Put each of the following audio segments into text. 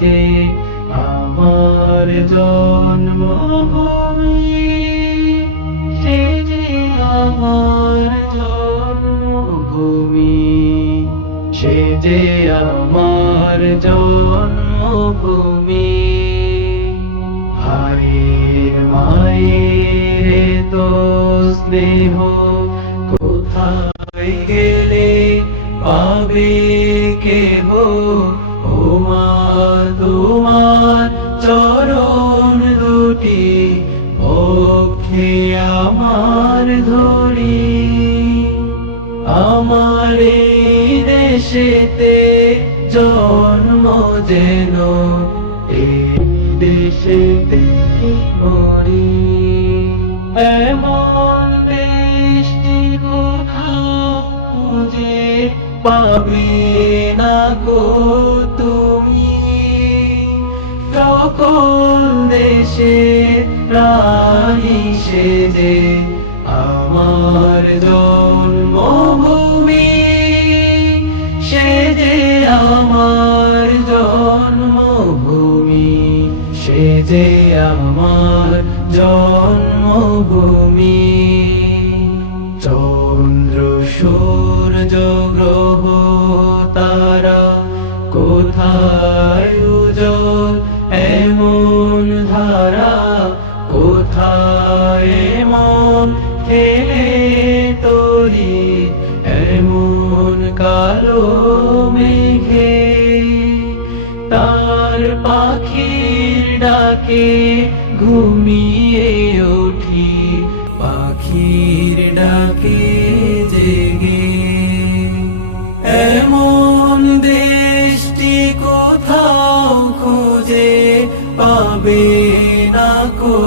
যে আমার জন্মভূমি, সে যে আমার জন্মভূমি, সে যে আমার জন্মভূমি। ভাইয়ের মায়ের তো স্নেহ কোথায় গেলে পাবে কেহ, ও মা তোমার চরণ দুটি বক্ষে আমার ধরি। আমার এই দেশেতে জন্ম যেন এই দেশেতে মরি। এমন দেশটি কোথাও খুঁজে পাবে না গো তুমি, সকল দেশে রানী সেজে আমার জন্মভূমি, সে যে আমার জন্মভূমি, সে যে আমার জন্মভূমি। চন্দ্র সূর্য গ্রহ তারা কোথায় উজ্জ্বল এমন ধারা, কোথায় এমন খেলে তরি এমন কালো মেঘে। তার পাখির ডাকে ঘুমিয়ে উঠি, পাখির ডাকে জেগে। এমন দেশটি কোথাও খুঁজে পাবে না কো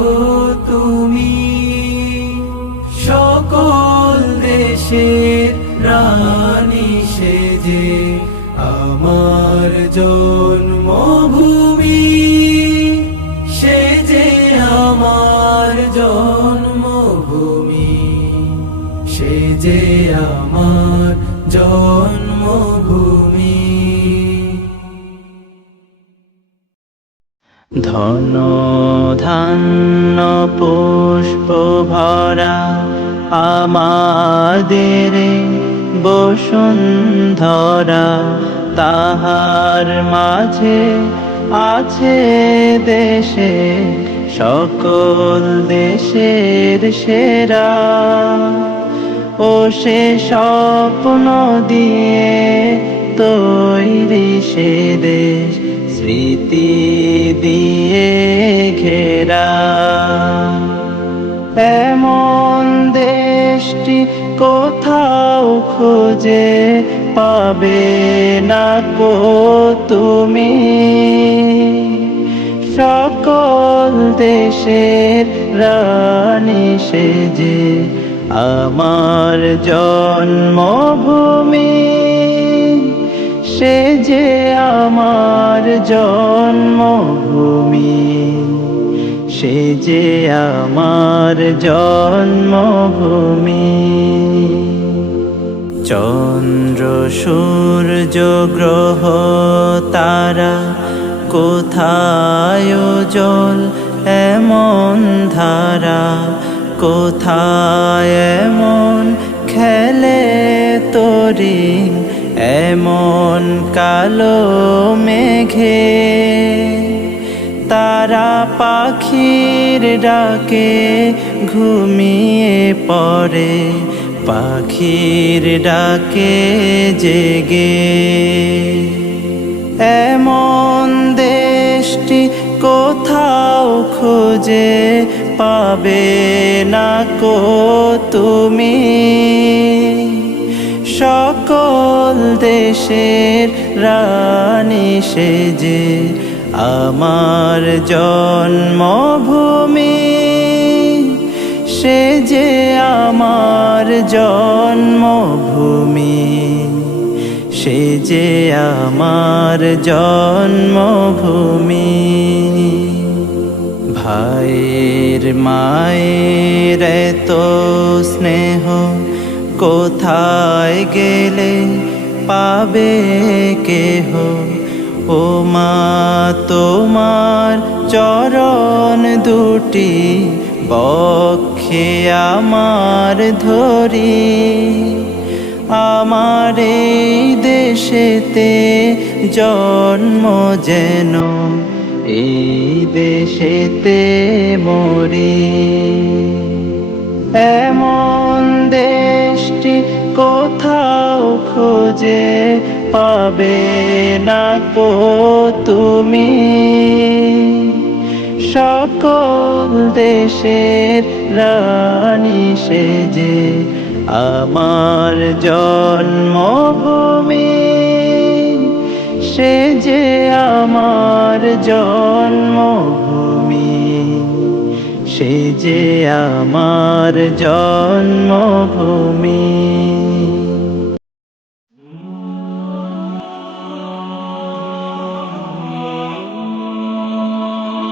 তুমি, সকল দেশের রানী সেজে আমার জন্মভূমি, সে যে আমার জন্মভূমি, সে যে আমার জন্মভূমি। ধন ধান্য পুষ্প ভরা আমাদের বসুন্ধরা, তাহার মাঝে আছে দেশে সকল দেশের সেরা। ও সে স্বপ্ন দিয়ে তৈরি সে দেশ স্মৃতি দিয়ে ঘেরা। এমন দেশটি কোথাও খুঁজে পাবে না কো তুমি, সকল দেশের রানী সেজে আমার জন্মভূমি, সে যে আমার জন্মভূমি, সে যে আমার জন্মভূমি। চন্দ্র সূর্য গ্রহ তারা কোথায় জল এমন ধারা, কোথায় এমন খেলে তরি এমন কালো মেঘে। তারা পাখির ডাকে ঘুমিয়ে পড়ে, পাখির ডাকে জেগে। এমন দেশটি কোথাও খুঁজে পাবে না কো তুমি, সকল দেশের রানী সেজে আমার জন্মভূমি, সে যে আমার জন্মভূমি, সে যে আমার জন্মভূমি। ভাইয়ের মায়ের তো স্নেহ কোথায় গেলে পাবে কেহ, ও ও মা তোমার চরণ দুটি বক্ষে আমার ধরি, আমার এই দেশেতে জন্ম যেন এই দেশেতে মরি। এমন দেশটি কোথাও খুঁজে পাবে না কো তুমি, সকল দেশের রানী সেজে আমার জন্মভূমি, সে যে আমার জন্মভূমি, সে যে আমার জন্মভূমি।